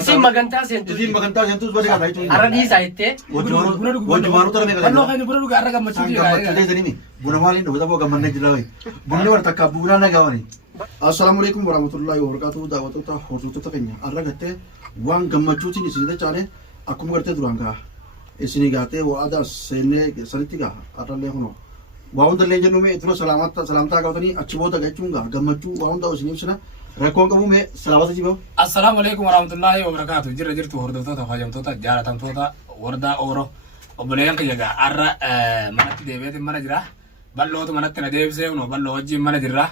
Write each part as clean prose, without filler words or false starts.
Isin magantaa seentu. Isin magantaa seentus bari kana jechuudha. Aradii saayittee. Wajumaanu tarame kan. Kalau kan buna dhugaa arra gammachuu jira. Gammachuulee sanii buna maaliin dhufu tapoo gammannee jira wayi. Bunni warra takka buunaa nagaawani. Assalaamu alaykum warahmatullahi wabarakatuh daawwattoota hordoftoota keenya arra gattee waan gammachuutiin isin tachaane akkuma gartee duraan gaa isinii gaatee waadaa seennee sanitti gaa arrallee kunoo. Waa hundallee jennume ituma salaamtaa qabatanii achi booda gachuun gaa gammachuu waa hunda isin ibsina. Rakkoon qabu mee salaamata jiboo. Assalaamu alaykum warahmatullahi wabarakatuh. Jirtu hordoftoota fayyamtoota jaalatamtoota wardaa ooroo. Obboleeyyan kiyya gaa arra manatti deebi'eetiin mana jira. Bal'ootu manatti na deebisee kunoo bal'oo wajjin mana jirra.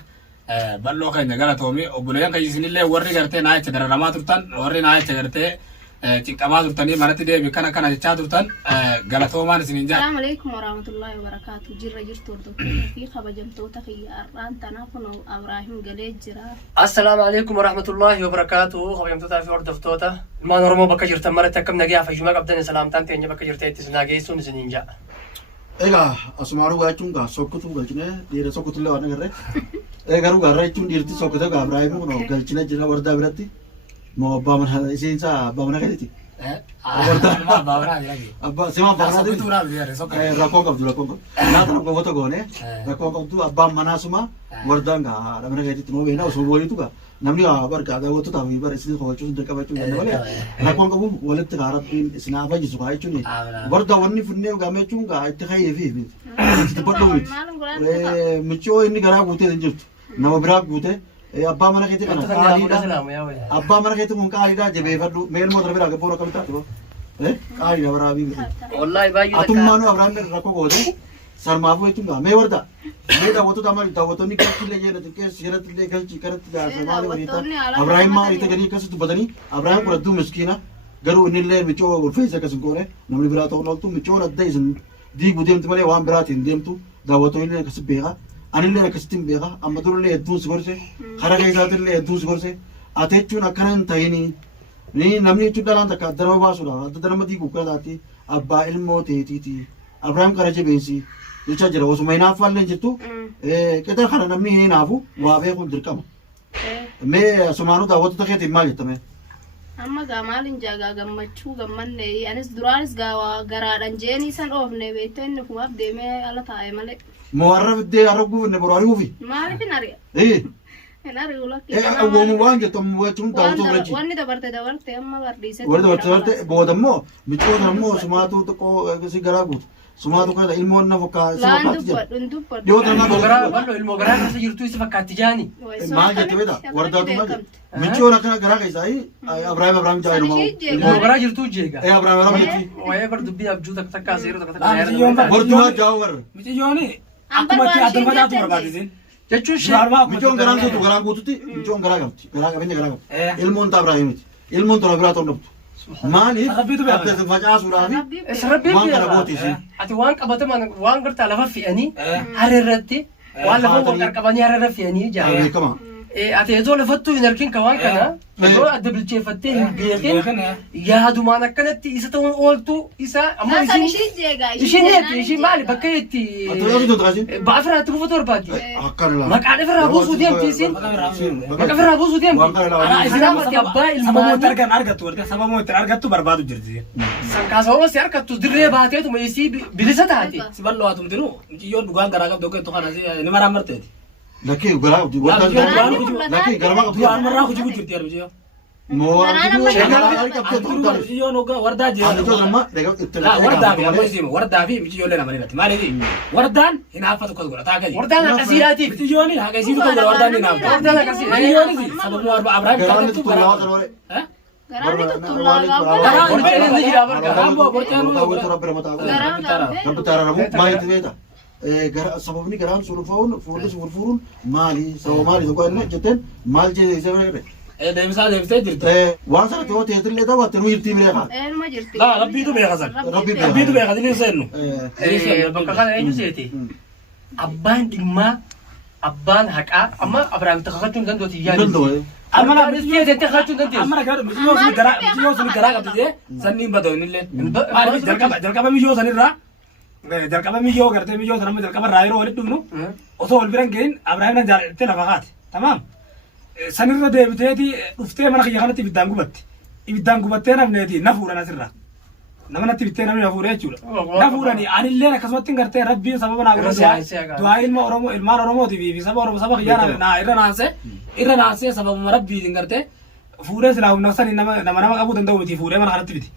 Bal'oo keenya galatoomi obboleeyyan kiyya isinillee warri gartee naa jecha dararamaa turtan warri naa jecha gartee cinqamaa turtanii manatti deebi kana jechaa turtan galatoomaan isiniin jaa. Assalaamu alaykum warahmatullahi wabarakatuh. Jirtu hordoftoota fi kabajamtoota kiyya arraan tanaaf kunoo Abraahim galee jira. Assalaamu alaykum warahmatullahi wabarakatuh. Kabajamtootaa fi hordoftoota. Ilmaan Oromoo bakka jirtan maratti akkam nagaa fayyuma qabdan salaamtaan teenya bakka jirteetti isin nageessuun isiniin jaa. Egaa asumaanuu gaachuun gaa sokkutuu galchine dhiira sokkutullee waan agarre. Garuu gaarraa jechuun dhiirti sokkutee gaa Ibraahim kunoo galchine jira wardaa biratti. Moo abbaa mana isiinsa abbaa mana kaleeti. Abbaa sima abbaa mana kaleeti. Rakkoon qabdu. Naata rakkoota goone rakkoon qabdu abbaan manaa suma wardaan gaa haadha mana kaleetitti noo beena osoo waliitu gaa namni bargaa daawwattoota fi bara isin qofachuun dirqamachuu danda'a malee rakkoon qabu walitti gaa rabbiin isin haa fayyisu gaa jechuun wardaa wanni funnee gaa meechuun gaa itti hayyee fi itti badhuu miti. Michoo inni garaa guutee hin jirtu nama biraa guutee. Abbaa mana keetii kana qaaliidha. Abbaa mana keetii kun qaaliidha jabeeffadhu. Meel motora biraa gabboon akkam taate boo. Qaaliidha waraabii miti. Wallahi baay'ee. Atummaanuu Abrahaam rakkoo goote sarmaafuu jechuun gaa mee warda. Mee daawwattoota amali daawwattoonni galchillee jeela xiqqeessi jalatti galchi kanatti gaasa maali waliita. Abrahaam maali ta'anii akkasitti dubbatanii Abrahaam kudhadduu miskiina garuu innillee michoo ulfeessa akkas hin goone namni biraa ta'uun ooltu michoon adda isin diiguu deemti malee waan biraatiin deemtu daawwattoonni akkasi beeka. Anillee akkasitti hin beeka amma turullee hedduun si gorse karaa keessaatillee hedduun si gorse ati jechuun akkana hin ta'ini namni jechuun dhalaan takka adda nama baasuudha adda nama diiguu kana taati abbaa ilmoo teetiiti Abrahaam kana jabeessi jechaa jira osuma hinaaffaallee jettu qixa kana namni hinaafu waa beekuun dirqama mee sumaanuu daawwattoota keetiin maal jettame. Amma gaa maalin jaagaa gammachuu gammanne anis duraanis gaa garaadhaan jeenii san oofne beekte inni kumaaf deemee ala taa'e malee. Moo har'a fiddee har'a guufne boraarii uufi. Maaliif hin ari'a? Hin ari'u lakki. Awwaamu waan jettu ammoo jechuun daawwatoo bira wanni dabarte amma bardiise. Wanni dabarte booda immoo michoota immoo sumaatu xiqqoo si garaa guutu. Sumaatu kana ilmoon na fakkaatti jira. Dhiyoo tanaa bal'oo ilmoo garaa keessa jirtu isi fakkaatti jaani. Maal jette beektaa wardaatu maal jette. Michoon akkana garaa keessaa Abrahaam jaa ilmoo. Ilmoo garaa jirtu jeega. Abrahaam jetti. Wayee bar dubbii abjuu takka seeroo takka. Wardumaa jaa'u warra. Michooni akkumatti addunfataatu barbaachisin. Jechuun michoon garaan guutu garaan guututti michoon garaa qabdi. Garaa qabeenya garaa qabdi. Ilmoon ta'a Ibraahimiti. Ilmoon tola biraa ta'uu dhabdu. Maaliif adda facaasuudhaaf waan kana gootiisi. Ati waan qabataman waan gartaa lafa fe'anii harra irratti waan lafa wal qarqabanii harra irra fe'anii beekama. Ati ezoo lafattuu hin argin ka waan kana yoo adda bilcheeffattee hin beekin yaadumaan akkanatti isa ta'uun ooltu isa ammoo ishiin maali bakka itti ba'afiraatti buufatu barbaaddi. Maqaan ifirraa buusuu deemti isin. Maqaa ifirraa buusuu deemti. Islaamatti abbaa ilmaanii. Sababuma itti argattu barbaadu jirti. Sababuma si argattu dirree baateetuma isii bilisa taate. Si bal'oo hatum jiru miciyyoon dhugaan garaa qabdu akka kana ni maraa marteeti. Laki garaa qabdi. Laki garaa qabdi. Waan marraa hojii jirti yaa miciyoo. Moo garaa qabdi. Miciyyoon wardaa jira. Wardaa fi miciyyoollee nama nirratti maaliif wardaan hinaaffatu kos godhataa gadi. Wardaan akkasiidhaati. Miciyyoon akkasiitu kos godha wardaan hinaaffatu. Wardaan akkasii. Miciyyoon sababuma Abrahaam garaan tullaa sanoore. Garaani tullaa garaan borceen ni jira barga. Garaan borceen daawwatu rabbi ramataa godha. Rabbi taaramu maalitti beeta. Sababni garaan surfuun fuulli surfuun maali sababa maali tokko inni jetteen maal jedhee isa bira deebisaa deebisee jirti. Waan sana yoo teetillee daawwatte nu hirtii beekaa. Eenyuma jirti. Laa rabbiitu beeka san. Rabbiitu beeka dilii seennu. Bakka kana eenyu seeti. Abbaan dhimmaa abbaan haqaa amma Abrahaam takkaachuu hin dandootu yaadu. Amma biyyee jettee takkaachuu hin dandeessu. Amma nagaa miyyoo sun garaa qabdee sanniin badoo innillee. Jalqaba miyyoo sanirraa. Jalqaba miyyoo gartee miyyoo sana jalqaba irraa yeroo walitti dhufnu osoo wal biran ga'in Abrahaam nan jaalattee lafa kaate. Tamaam. Sanirra deebiteeti dhuftee mana kiyya kanatti ibiddaan gubatti. ibiddaan gubattee namneeti na fuudhan asirra. Nama natti bittee namni na fuudhee jechuudha. Na fuudhanii anillee akkasumatti gartee rabbiin sababa naa godhee du'aa ilma Oromoo ilmaan Oromootii fi saba Oromoo saba kiyyaa naa irra naasee sababuma rabbiitiin gartee fuudhee silaa humna sanii nama qabuu danda'u miti fuudhee mana kanatti biti.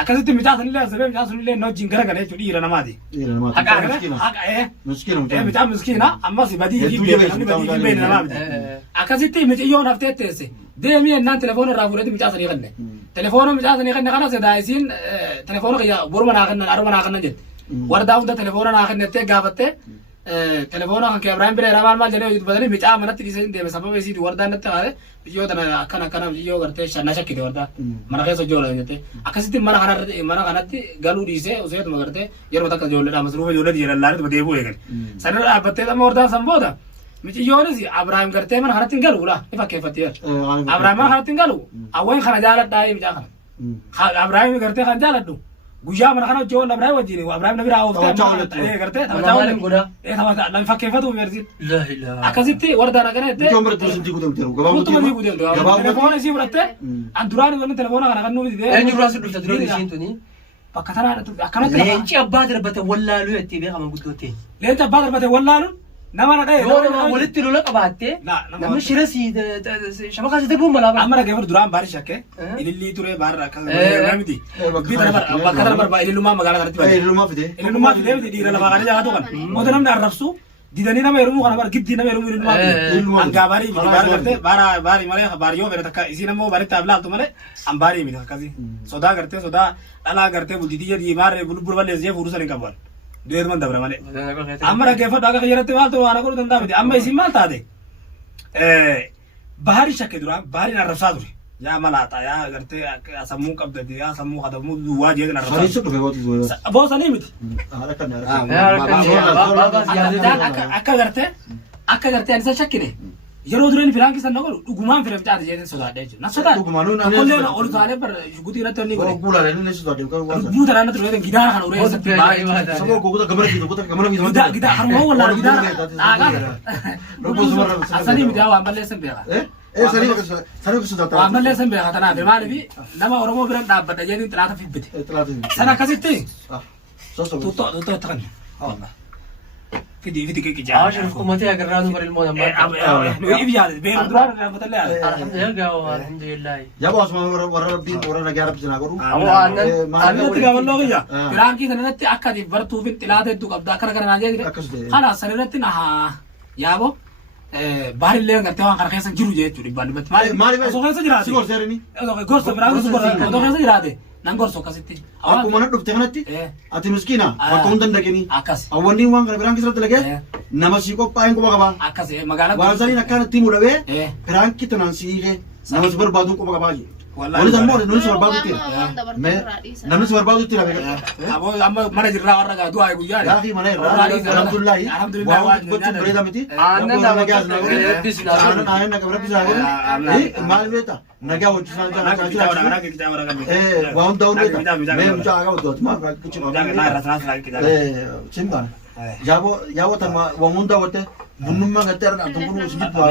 Akkasitti midhaasanillee asirree midhaasanillee na wajjin gara galee jechuudha dhiira namaati. Midhaan miskiina ammas badii hibbee namaa miti. Akkasitti mixiyyoon haftee teesse deemee ennaan telefoona irraa fuudhee midhaasanii kanne. Telefoona midhaasanii kanne kana sedaa isiin telefoona kiyya boruma naa kannan aruma naa kannan jette. Wardaa hunda telefoona naa kannettee gaafattee telefoona kan kee Ibrahim Bireera maal jedhee badanii midhaa manatti dhiisee deeme sababa isiiti wardaa natti haale biyyoo tana akkana biyyoo gartee shanna shakkite wardaa mana keessa ijoollee jette. Akkasitti mana kanatti galuu dhiisee useetuma gartee yeroo takka ijoolleedhaa masruufa ijoollee diilallaanitti deebuu eegale. Sanirra dhaabbattee amma wardaan san booda mixiyyoonis Ibrahim gartee mana kanatti hin galuudha ni fakkeeffattee Ibrahim mana kanatti hin galu awween kana jaaladhaa midhaa kana. Ibrahim gartee kan jaaladhu guyyaa mana kana hojii walla Ibrahim wajjin Ibrahim nabi raa oofte gartee taphataa fakkeeffatu universit akkasitti wardaan akkana jettee telefoona isii fudhattee an duraan wanni telefoona kana kan nuti eenyu biraa si dhufte duraan isiin tuni bakka tanaa akkanatti leenci abbaa darbate wallaaluu jettee beekama guddootte leenci abbaa darbate wallaaluun nama na dhaye walitti lola qabaatte namni shirasi shabaka sitti buun balaa amma dhagee fur duraan baari shakke ilillii ture baarra akka miti bakka dara barba ilillumaa magaalaa kanatti baate ilillumaa fidee miti dhiira lafaa kana jaalaatu kan moota namni arrabsu didanii nama yerumuu kana bar giddii nama yerumuu ilillumaa fide angaa baarii miti baari gartee baarii malee baarii yoo fedhe takka isiin ammoo baaritti ablaaltu malee an baarii miti akkasii sodaa gartee sodaa dhalaa gartee bultitiyya diimaarree bulbul balleessee fuudhu saniin qabuun deetu man dabra malee amma dhaggeeffadhu akka kiyyaratti maaltu waan godhuu danda'a miti amma isiin maal taate baarii shakke duraan baariin arrabsaa ture yaa malaata yaa gartee sammuu qabdati yaa sammuu kadamuu duwwaa jeetin arrabsaa boosanii miti akka gartee anisa shakkine yeroo dureen firaan kisan naqolu dhugumaan fira bicaate jeetin sodaadhe jechuudha na sodaadhe kolleen ol utaalee bar guutii irratti onni godhe lubbuu tanaan natti dhufeetan gidaara kana uree eessatti gidaara haruma wallaala gidaara dhaaqaa asanii miti waan balleessan beeka waan balleessan beeka tanaaf maaliif nama Oromoo biran dhaabbadha jeetin xilaata fibbite sana akkasitti tuttoo takan fidi kekijaa عاشر حكومتي أقرانو بر الموت ما يبيعد بين دوار مثلا الحمد لله الحمد لله يا باص ما ورا ربي ورا نجار بسنا كرو أنا تقابل اللغة كلام كي سنة أكاد يبرتو في تلاته دوك أبدا كرا كرا ناجي خلاص سنة نها يا بو bahari le ngarté wan xar xessa jiru je tudi bandi bet mali so xessa jirade sigor serni gorso brago so xessa jirade nan gorso kasiti aku mana dufte kanatti ati miskina bakka hundan dageni akas awani wan gara biran kisrat lage nama si ko paen ko bagaba akas magala wasani nakana timu labe biran kitanan siige nama super badu ko bagaba ji wala dammo no super badu ti me nama super badu ti labe abo amma mana jirra warra ga duay guyya ya ki mana alhamdulillah wa ko tu breda miti anna da gas na bisna anna ayna ka rabbi zago mal beta naga wo tsana jana ka wa on daun beta me mja ga wo ma ka kichi ma chimba yabo tama wa on da wote bunumma gatter na tungunu sibit wa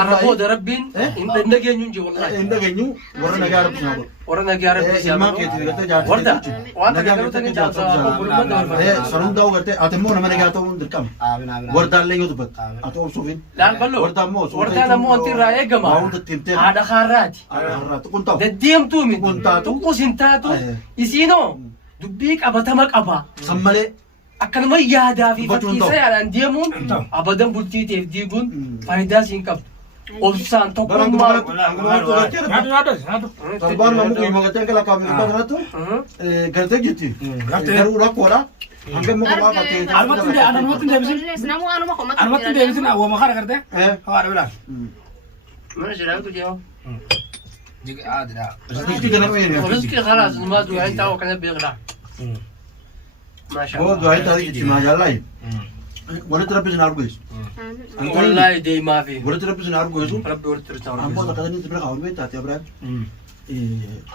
arabo da rabbin inda genyunji wallahi inda genyu warna naga rabbi zago warna naga rabbi ma ke ti gatte ja warda wanta garu tani ja sarun daw gatte atemo na naga to dirkam warda le yodu bat ato sufin lan ballo warda na mo anti rae gama ada kharati kunta dediem tu mi kunta tu kusintatu isino dubik abatama qaba sammale akkanuma yaadaa fi fakkiisa yaadaan deemuun abadan bultii ta'eef diiguun faayidaa siin qabdu. Obsaan tokkummaa. Torbaan namu kuyi magateen kala kaamil badaratu galtee jirti. Garuu rakkoodha. Hanga muka baa baatee. Anumatti deebisin awwaama kana gartee. Hawaadha bilaa. Mana jedhaa tu jeewa. Rizqii kana wayne. Rizqii khalaas ma du'aa intaa oo kana beekna. هو دعاء تاريخ اجتماع جالله ولا ترى بزنا أرجوز والله دي ما في ولا ترى بزنا أرجوز ربي ورترت أنا بقول لك أنا تبغى أقول بيت تاتي أبراهيم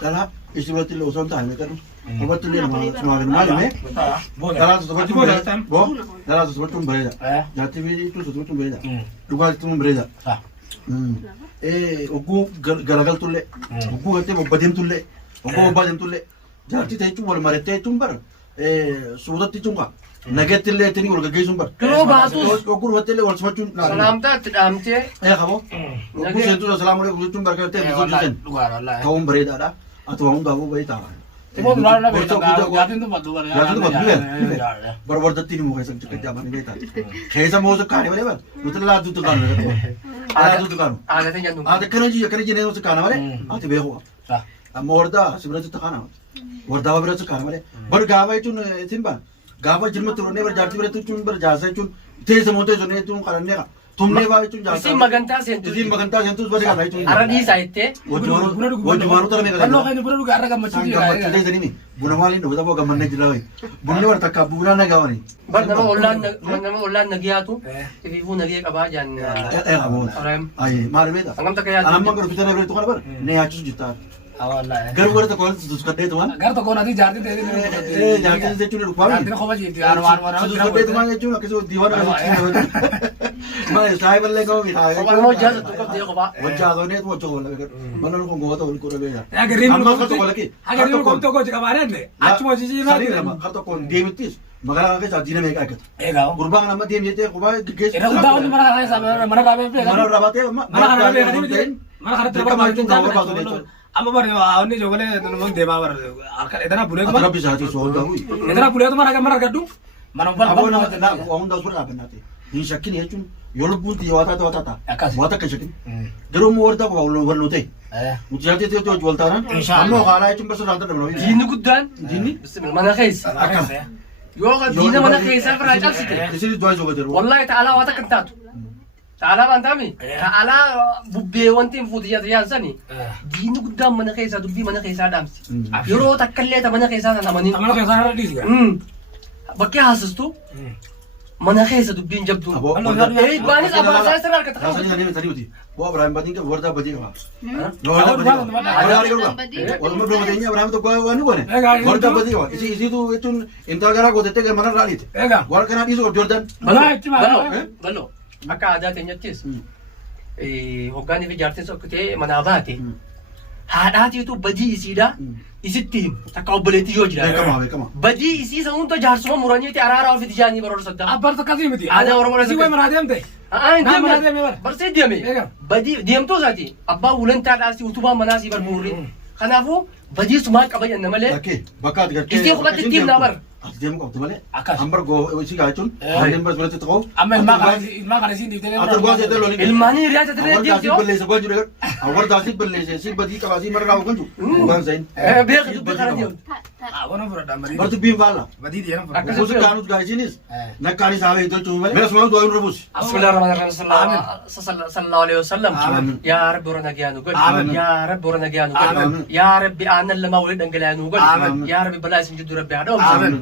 تلا إستبرت اللي وصلت هاي مكانه هو تلي ما سمع من مالي مه تلا تستبرت بريدا تلا تستبرت بريدا جاتي بيجي تو تستبرت بريدا لقوا تستبرت بريدا Oguu garagaltullee oguu gartee bobbadimtullee oguu bobbadimtullee jaartii ta'e jechuun wal mari'attee jechuun bara suutatti jechuun kaa nagattillee ittiin wal gaggeessuun bara. Duroo baatus. Oguu dhufattillee wal simachuun. Salaamtaa itti dhaamtee. Qaboo oguu seentuu salaamu alaikum jechuun bara gartee bisoo jiran ta'uun bareedaadha ati waa hundaafuu bahee ta'a. Timo duraan na beektaa jaatin tumbatu bara. Jaatin tumbatu bara wardatti ni muka isa jaaman beektaa. Keessa moosa kaanii malee bara nuti laatuutu kaanu. Laatuutu kaanu. Aadatee jennu. Ati kana jennee moosa kaana malee ati beeku. Amma wardaa si biratti kaana. Wardaa waa biratti kaana malee. Bar gaafa jechuun isin baan gaafa jilmatti roonnee bar jaartii biratti jechuun bar jaarsa jechuun teessa moo teessa jechuun kadhannee ka. Tumnee baa jechuun jaarsa. Isin magantaa seentu. Isin magantaa seentus bari kana jechuun. Arra dhiisaa jettee. Wajjumaanuu tara meeqa. Kannoo kan buna dhugaa arra gammachuu jira. Gammachiilee sanii buna maaliin dhufu taphaa gammannee jira wayi. Bunni warra takka buunaa nagaa wani. Bar nama ollaan nagiyaatu. Ifiifuu nagee qabaa jaan. Ayi maali beektaa. Hangam takka yaadu. Anamma gara fitana biratti kana bara ne yaachisu jirtaa. Wallahi. Garuu gara tokko tuskaddeetu waan. Gar tokko nati jaartin ta'e. Jaartin jechuun dhufaami. Jaartin qofa jirti. Waan. Tuskaddeetu waan jechuun akkasuma diiwaan Maali saayiballee qabu bitaa. Kophaan moo jaasa tokko ta'e kophaa. Wajjaasoneetu wajja wala mana nu kongoota wal qura beeya. Agariin Amma kan tokko lakkee. Agariin kun tokko jika bareedne. Achuma jijjiirraa. Sanii lama kan tokkoon deemittis magaalaa keessaa diina meeqa eeggata. Egaa. Gurbaan nama deem jettee qubaa geggeessu. Irra guddaa wanti mana kana isaa mana raabee beekaa. Mana rabatee Mana kana beekaa miti. Mana kana dirqama jechuun kan barbaadu jechuudha. Amma bari wanni ijoollee nama deemaa bara harka edana bulee Ati rabbi isaati osoo hundaa bu'i. edana bulee mana argaddu mana Aboo nama balbal waa hundaa osoo dhaabbannaate. Hin shakkin jechuun yoo lubbuun xiyya waa taate waa taata. Akkas. Waa takka hin shakkin. Garuu immoo warda qofa wal nu ta'e. Nuti jaaltee ta'e hojii wal taanaan. Inshallah. Amma haalaa jechuun barsa dhaabtan dhabna. Diinni guddaan. Diinni. Mana keessa. Akkas. Yoo diina mana keessaa irraa cabsite. Isin du'aa isa godheeru. Wallahi ta'alaa waa takka hin taatu. Ta'alaa waan taami. Ta'alaa bubbee wanti hin fuuti yaansani. Diinni guddaan mana keessaa dubbii mana keessaa dhaamsi. Yeroo takkallee ta mana keessaa sana amanii. Mana keessaa irra dhiisga. Bakkee haasistu. Mana keessa dubbiin jabdu. Aboo. Baanis abbaa isaa irraa harkata Sani qabu. sani sani uti. Bu'aa Ibrahim badii qaba warda badii qaba. Warda badii qaba. Waluma biroo badii Ibrahim tokko waan ni goone. Warda badii qaba. Isiitu jechuun intal garaa gootettee gara mana irraa dhiite. Egaa. Warra kanaa dhiisuu of Jordan. Baloo. Akka aadaa teenyattis. Hoggaanii fi jaartiin sokkitee manaa baate. Haadhaatiitu badii isiidha. Isitti himu. Takka obboleettii yoo jira. Beekama. Badii isii isa hunda jaarsuma muraniiti araaraa ofiiti jaanii baroora saddaa. Abbaar akkasii miti. Aadaa Oromoo Si wayi manaa deemte. Mana deeme bara. Barsee deeme. Badii deemtuu isaati. Abbaa wulantaadhaas utubaa manaasii barbuurri. Kanaafuu badii sumaa qabayyanna malee. Bakkee bakka ati gartee. Isii kophaatti ittiin naa bara. Ati deemu qabdu malee. Akkas. Ambar goo si gaachuun. Haalleen bara biratti ta'uu. Amma ilmaa kana siin dhiiftee. Ati goo seetee loonii. Ilmaanii hiriyaa isa dirree Awwar deemti daasii yoo. balleessa goo jiru. Awwar daasii balleessa si badii qabaa si mara raawwu kan jiru. Waan sayin. Beeku dubbii kana deemtu. Wana fudhadha marii. Bartu biin faala. Badii deeman fudhadha. Akkasuma. Gosa kaanut gaasinis. Nakkaanis haa beektu jechuun malee. Mees maa du'aa hin rabuusi. بسم الله الرحمن الرحيم صلى الله عليه وسلم يا رب ورنا جيانو قل يا رب ورنا جيانو قل يا رب أنا لما ولد أنجلانو قل يا رب بلا اسم جد ربي عدوم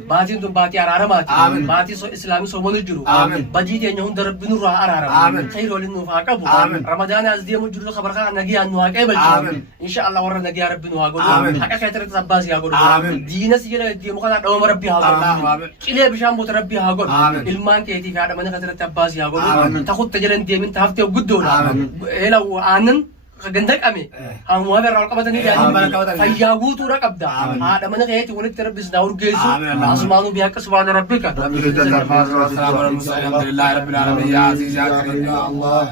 باتين تم باتي أرارماتي باتي إسلامي سومن الجرو بديت ينهم درب نور أرارم خير ولنو فاكبو رمضان أزديم الجرو خبر خان نجي أنو هاكيبل إن شاء الله ورنا جي ربي نو هاقول حكا كتر تسباس ياقول دينا سيجلا دي مقطع دوم ربي هاقول كلي بشام بوت ربي هاقول المان كيتي في هذا من كتر تسباس ياقول تاخد تجرن دي من تهفتي وجدونا هلا وعنن خجندك أمي هم هو في الرقبة تاني فيجابوت ورقبدا هذا من غيرتي ولد تربي سداور جيسو أسمانو بيهك سبحان ربك الحمد لله رب العالمين يا عزيز يا كريم يا الله